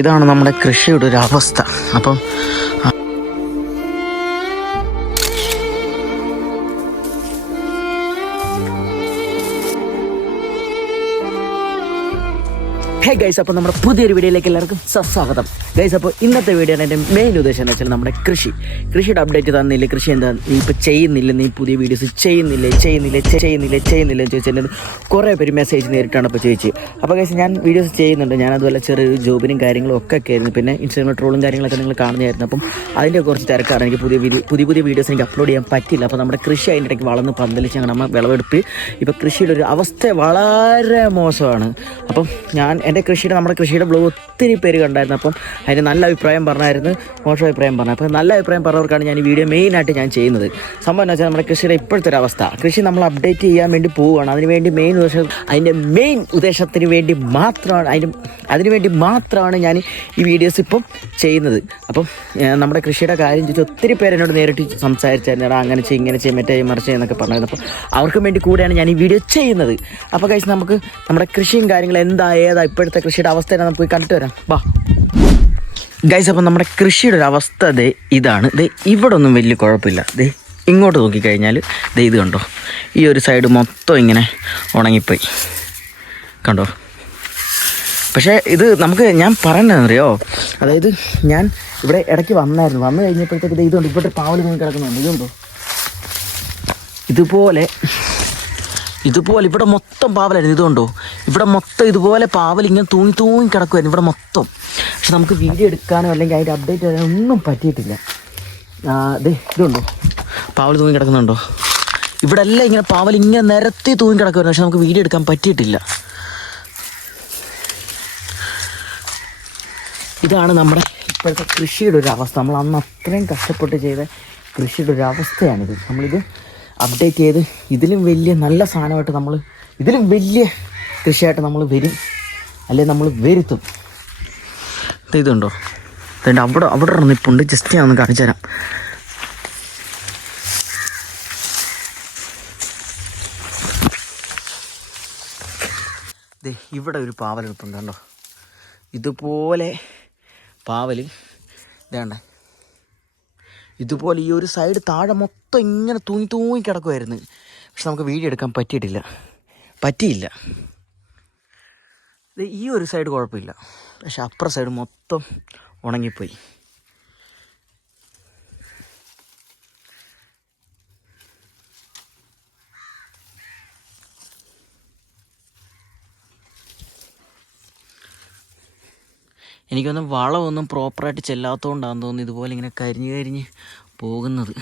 ഇതാണ് നമ്മുടെ കൃഷിയുടെ ഒരു അവസ്ഥ. അപ്പം ഹേ ഗൈസ്, അപ്പോൾ നമ്മുടെ പുതിയൊരു വീഡിയോയിലേക്ക് എല്ലാവർക്കും സ്വാഗതം. ഗൈസ്, അപ്പോൾ ഇന്നത്തെ വീഡിയോ എൻ്റെ മെയിൻ ഉദ്ദേശം എന്ന് വെച്ചാൽ നമ്മുടെ കൃഷിയുടെ അപ്ഡേറ്റ് തന്നില്ല. കൃഷി എന്താ നീ ഇപ്പോൾ ചെയ്യുന്നില്ല, നീ പുതിയ വീഡിയോസ് ചെയ്യുന്നില്ല എന്ന് ചോദിച്ചാൽ കുറേ പേര് മെസ്സേജ് നേരിട്ടാണ് ഇപ്പോൾ ചോദിച്ചത്. അപ്പോൾ ഗൈസ്, ഞാൻ വീഡിയോസ് ചെയ്യുന്നുണ്ട്. ഞാൻ അതുപോലെ ചെറിയൊരു ജോബിനും കാര്യങ്ങളും ഒക്കെ ആയിരുന്നു. പിന്നെ ഇൻസ്റ്റാഗ്രാമിൽ ട്രോളും കാര്യങ്ങളൊക്കെ നിങ്ങൾ കാണുന്നതായിരുന്നു. അപ്പം അതിൻ്റെ കുറച്ച് തിരക്കാണ്. എനിക്ക് പുതിയ വീഡിയോസ് എനിക്ക് അപ്ലോഡ് ചെയ്യാൻ പറ്റില്ല. അപ്പോൾ നമ്മുടെ കൃഷി അതിൻ്റെ ഇടയ്ക്ക് വളർന്ന് പന്തലിച്ച് അങ്ങനെ നമ്മൾ വിളവെടുപ്പ് ഇപ്പോൾ കൃഷിയുടെ ഒരു അവസ്ഥ വളരെ മോശമാണ്. അപ്പം നമ്മുടെ കൃഷിയുടെ ബ്ലോഗ് ഒത്തിരി പേര് കണ്ടായിരുന്നു. അപ്പം അതിന് നല്ല അഭിപ്രായം പറഞ്ഞായിരുന്നു, മോശം അഭിപ്രായം പറഞ്ഞു. അപ്പോൾ നല്ല അഭിപ്രായം പറഞ്ഞവർക്കാണ് ഞാൻ ഈ വീഡിയോ മെയിനായിട്ട് ഞാൻ ചെയ്യുന്നത്. സംഭവം എന്ന് വെച്ചാൽ നമ്മുടെ കൃഷിയുടെ ഇപ്പോഴത്തെ ഒരു അവസ്ഥ, കൃഷി നമ്മൾ അപ്ഡേറ്റ് ചെയ്യാൻ വേണ്ടി പോവുകയാണ്. അതിനുവേണ്ടി മെയിൻ ഉദ്ദേശത്തിന് വേണ്ടി മാത്രമാണ് ഞാൻ ഈ വീഡിയോസ് ഇപ്പം ചെയ്യുന്നത്. അപ്പം നമ്മുടെ കൃഷിയുടെ കാര്യം ചോദിച്ചാൽ ഒത്തിരി പേര് എന്നോട് നേരിട്ട് സംസാരിച്ചായിരുന്നു, അങ്ങനെ ചെയ്യും ഇങ്ങനെ ചെയ്യും മറ്റേ മറിച്ച് എന്നൊക്കെ പറഞ്ഞത്. അപ്പോൾ അവർക്ക് വേണ്ടി കൂടെയാണ് ഞാൻ ഈ വീഡിയോ ചെയ്യുന്നത്. അപ്പോൾ ഗൈസ്, നമുക്ക് നമ്മുടെ കൃഷിയും കാര്യങ്ങളും ഏതാ ഇപ്പോഴത്തെ കൃഷിയുടെ അവസ്ഥ നമുക്ക് പോയി കണ്ടിട്ട് വരാം. വാ ഗൈസ്, അപ്പം നമ്മുടെ കൃഷിയുടെ ഒരു അവസ്ഥ ഇതാണ്. ഇവിടെ ഒന്നും വലിയ കുഴപ്പമില്ല. ഇങ്ങോട്ട് നോക്കിക്കഴിഞ്ഞാൽ ഇത് കണ്ടോ, ഈ ഒരു സൈഡ് മൊത്തം ഇങ്ങനെ ഉണങ്ങിപ്പോയി കണ്ടോ. പക്ഷേ ഇത് ഞാൻ പറയണ്ടതെന്നറിയോ, അതായത് ഞാൻ ഇവിടെ ഇടയ്ക്ക് വന്നു കഴിഞ്ഞപ്പോഴത്തേക്ക് ഇതുണ്ട്, ഇവിടെ പാവൽ തൂങ്ങി കിടക്കുന്നുണ്ട്. ഇതുണ്ടോ, ഇതുപോലെ ഇവിടെ മൊത്തം പാവലായിരുന്നു. ഇതുകൊണ്ടോ, ഇവിടെ മൊത്തം ഇതുപോലെ പാവൽ ഇങ്ങനെ തൂങ്ങി കിടക്കുമായിരുന്നു ഇവിടെ മൊത്തം. പക്ഷെ നമുക്ക് വീഡിയോ എടുക്കാനോ അല്ലെങ്കിൽ അതിൻ്റെ അപ്ഡേറ്റ് ചെയ്യാനോ ഒന്നും പറ്റിയിട്ടില്ല. ഇതുണ്ടോ, പാവൽ തൂങ്ങി കിടക്കുന്നുണ്ടോ, ഇവിടെ എല്ലാം ഇങ്ങനെ പാവൽ ഇങ്ങനെ നിരത്തി തൂങ്ങി കിടക്കുമായിരുന്നു. പക്ഷെ നമുക്ക് വീഡിയോ എടുക്കാൻ പറ്റിയിട്ടില്ല. ഇതാണ് നമ്മുടെ ഇപ്പോഴത്തെ കൃഷിയുടെ ഒരു അവസ്ഥ. നമ്മൾ അന്ന് അത്രയും കഷ്ടപ്പെട്ട് ചെയ്ത കൃഷിയുടെ ഒരു അവസ്ഥയാണിത്. നമ്മളിത് അപ്ഡേറ്റ് ചെയ്ത് ഇതിലും വലിയ നല്ല സാധനമായിട്ട് ഇതിലും വലിയ കൃഷിയായിട്ട് നമ്മൾ വരും, അല്ലെങ്കിൽ നമ്മൾ വരുത്തും. ഇതുണ്ടോ, അവിടെ നിൽപ്പുണ്ട്. ജസ്റ്റ് ഞാൻ ഒന്ന് കാണിച്ചു തരാം. ഇവിടെ ഒരു പാവൽ നിൽപ്പുണ്ട് കണ്ടോ, ഇതുപോലെ പാവൽ വേണ്ട. ഇതുപോലെ ഈ ഒരു സൈഡ് താഴെ മൊത്തം ഇങ്ങനെ തൂങ്ങി കിടക്കുമായിരുന്നു. പക്ഷെ നമുക്ക് വീഡിയോ എടുക്കാൻ പറ്റിയില്ല. ഈ ഒരു സൈഡ് കുഴപ്പമില്ല, പക്ഷെ അപ്പുറ സൈഡ് മൊത്തം ഉണങ്ങിപ്പോയി. എനിക്കൊന്നും വളമൊന്നും പ്രോപ്പറായിട്ട് ചെല്ലാത്തതുകൊണ്ടാണെന്ന് തോന്നുന്നു ഇതുപോലെ ഇങ്ങനെ കരിഞ്ഞ് പോകുന്നത്.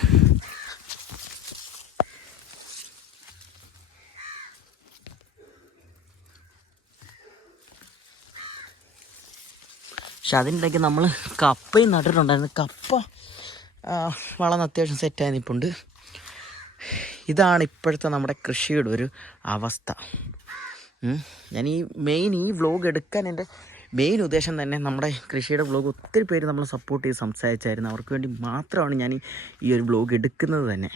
പക്ഷെ അതിൻ്റെ ഇടയ്ക്ക് നമ്മൾ കപ്പയും നട്ടിട്ടുണ്ടായിരുന്നു. കപ്പ വളർന്ന് അത്യാവശ്യം സെറ്റായി നിൽപ്പുണ്ട്. ഇതാണ് ഇപ്പോഴത്തെ നമ്മുടെ കൃഷിയുടെ ഒരു അവസ്ഥ. ഞാൻ ഈ വ്ലോഗ് എടുക്കാൻ എൻ്റെ മെയിൻ ഉദ്ദേശം തന്നെ നമ്മുടെ കൃഷിയുടെ വ്ലോഗ് ഒത്തിരി പേര് നമ്മൾ സപ്പോർട്ട് ചെയ്ത് സംസാരിച്ചായിരുന്നു. അവർക്ക് വേണ്ടി മാത്രമാണ് ഞാൻ ഈ ഒരു വ്ലോഗ് എടുക്കുന്നത് തന്നെ.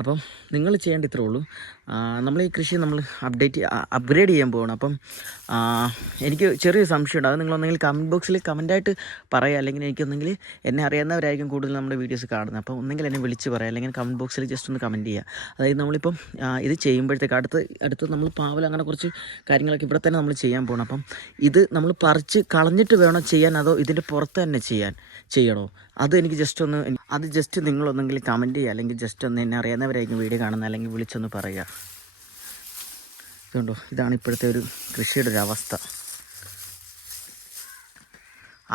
അപ്പം നിങ്ങൾ ചെയ്യേണ്ട ഇത്രേ ഉള്ളൂ. നമ്മൾ ഈ കൃഷി അപ്ഗ്രേഡ് ചെയ്യാൻ പോകണം. അപ്പം എനിക്ക് ചെറിയൊരു സംശയമുണ്ട്. അത് നിങ്ങളൊന്നെങ്കിൽ കമൻറ്റ് ബോക്സിൽ കമൻറ്റായിട്ട് പറയുക, അല്ലെങ്കിൽ എനിക്കൊന്നെങ്കിൽ എന്നെ അറിയാവുന്നവരായിരിക്കും കൂടുതൽ നമ്മുടെ വീഡിയോസ് കാണുന്നത്. അപ്പോൾ ഒന്നെങ്കിൽ എന്നെ വിളിച്ച് പറയുക, അല്ലെങ്കിൽ കമൻറ്റ് ബോക്സിൽ ജസ്റ്റ് ഒന്ന് കമൻറ്റ് ചെയ്യുക. അതായത് നമ്മളിപ്പം ഇത് ചെയ്യുമ്പോഴത്തേക്ക് അടുത്ത് നമ്മൾ പാവൽ അങ്ങനെ കുറച്ച് കാര്യങ്ങളൊക്കെ ഇവിടെ തന്നെ നമ്മൾ ചെയ്യാൻ പോകണം. അപ്പം ഇത് നമ്മൾ പറിച്ച് കളഞ്ഞിട്ട് വേണോ ചെയ്യാൻ, അതോ ഇതിൻ്റെ പുറത്ത് തന്നെ ചെയ്യണോ? അത് എനിക്ക് ജസ്റ്റ് നിങ്ങളൊന്നെങ്കിൽ കമൻറ്റ് ചെയ്യുക, അല്ലെങ്കിൽ ജസ്റ്റ് ഒന്ന് എന്നെ അറിയാവുന്നവരായിരിക്കും വീഡിയോ കാണുന്നത്, അല്ലെങ്കിൽ വിളിച്ചൊന്ന് പറയുക. ഇതുകൊണ്ടോ, ഇതാണ് ഇപ്പോഴത്തെ ഒരു കൃഷിയുടെ ഒരു അവസ്ഥ.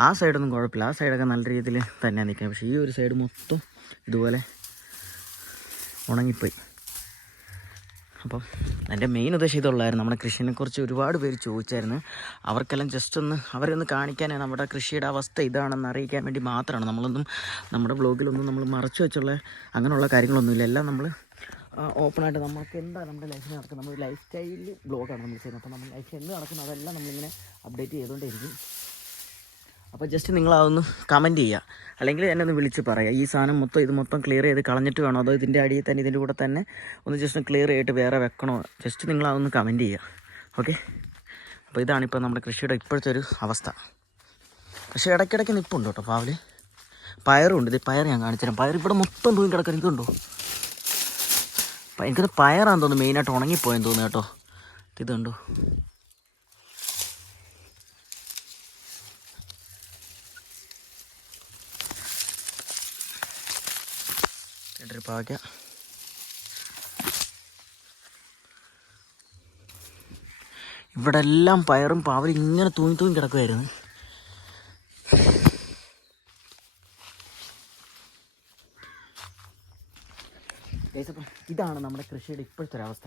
ആ സൈഡൊന്നും കുഴപ്പമില്ല, ആ സൈഡൊക്കെ നല്ല രീതിയിൽ തന്നെയാണ് നിൽക്കുന്നത്. പക്ഷേ ഈ ഒരു സൈഡ് മൊത്തം ഇതുപോലെ ഉണങ്ങിപ്പോയി. അപ്പം എൻ്റെ മെയിൻ ഉദ്ദേശം ഇതുള്ളായിരുന്നു. നമ്മുടെ കൃഷിനെക്കുറിച്ച് ഒരുപാട് പേര് ചോദിച്ചായിരുന്നു. അവർക്കെല്ലാം അവരെ ഒന്ന് കാണിക്കാനാണ്. നമ്മുടെ കൃഷിയുടെ അവസ്ഥ ഇതാണെന്ന് അറിയിക്കാൻ വേണ്ടി മാത്രമാണ്. നമ്മുടെ വ്ലോഗിലൊന്നും നമ്മൾ മറച്ചു വെച്ചുള്ള അങ്ങനെയുള്ള കാര്യങ്ങളൊന്നുമില്ല. എല്ലാം നമ്മൾ ഓപ്പണായിട്ട് നമുക്ക് എന്താ നമ്മുടെ ലൈഫിൽ നടക്കുന്നത്, നമ്മൾ ലൈഫ് സ്റ്റൈൽ വ്ലോഗാണ് നമ്മൾ ചെയ്യുന്നത്. അപ്പോൾ നമ്മൾ ലൈഫിൽ എന്ത് നടക്കുന്നു അതെല്ലാം നമ്മളിങ്ങനെ അപ്ഡേറ്റ് ചെയ്തുകൊണ്ടിരിക്കും. അപ്പോൾ ജസ്റ്റ് നിങ്ങളതൊന്ന് കമൻറ്റ് ചെയ്യുക, അല്ലെങ്കിൽ എന്നെ ഒന്ന് വിളിച്ച് പറയുക. ഈ സാധനം ഇത് മൊത്തം ക്ലിയർ ചെയ്ത് കളഞ്ഞിട്ട് വേണോ, അതോ ഇതിൻ്റെ അടിയിൽ തന്നെ ഇതിൻ്റെ കൂടെ തന്നെ ഒന്ന് ജസ്റ്റ് ക്ലിയർ ചെയ്തിട്ട് വേറെ വെക്കണോ? ജസ്റ്റ് നിങ്ങളതൊന്ന് കമൻറ്റ് ചെയ്യുക. ഓക്കെ, അപ്പോൾ ഇതാണിപ്പോൾ നമ്മുടെ കൃഷിയുടെ ഇപ്പോഴത്തെ ഒരു അവസ്ഥ. പക്ഷേ ഇടയ്ക്കിടയ്ക്ക് നിൽപ്പുണ്ട് കേട്ടോ പാവൽ. പയറുണ്ട്, ഇത് പയർ ഞാൻ കാണിച്ചുതരാം. പയർ ഇവിടെ മൊത്തം തൂങ്ങി കിടക്കാൻ ഇതുണ്ടോ. എനിക്കത് പയറാന്ന് തോന്നുന്നു മെയിനായിട്ട് ഉണങ്ങിപ്പോയെന്ന് തോന്നുന്നു കേട്ടോ. ഇതുണ്ടോ, ഒരു പാവയ്ക്ക. ഇവിടെ എല്ലാം പയറും പാവലും ഇങ്ങനെ തൂങ്ങി കിടക്കുമായിരുന്നു. ഗൈസ് അപ്പോൾ ഇതാണ് നമ്മുടെ കൃഷിയുടെ ഇപ്പോഴത്തെ ഒരവസ്ഥ.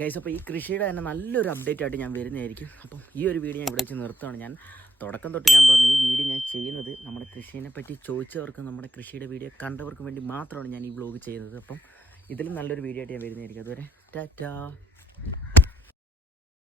ഗൈസ് അപ്പോൾ ഈ കൃഷിയുടെ തന്നെ നല്ലൊരു അപ്ഡേറ്റ് ആയിട്ട് ഞാൻ വരുന്നതായിരിക്കും. അപ്പം ഈ ഒരു വീഡിയോ ഞാൻ ഇവിടെ വെച്ച് നിർത്തുകയാണ്. ഞാൻ തുടക്കം തൊട്ട് ഞാൻ പറഞ്ഞു, ഈ വീഡിയോ ഞാൻ ചെയ്യുന്നത് നമ്മുടെ കൃഷിയെ പറ്റി ചോദിച്ചവർക്ക്, നമ്മുടെ കൃഷിയുടെ വീഡിയോ കണ്ടവർക്കും വേണ്ടി മാത്രമാണ് ഞാൻ ഈ വ്ലോഗ് ചെയ്യുന്നത്. അപ്പം ഇതിലും നല്ലൊരു വീഡിയോ ആയിട്ട് ഞാൻ വരുന്നതായിരിക്കും. അതുവരെ ടാറ്റാ.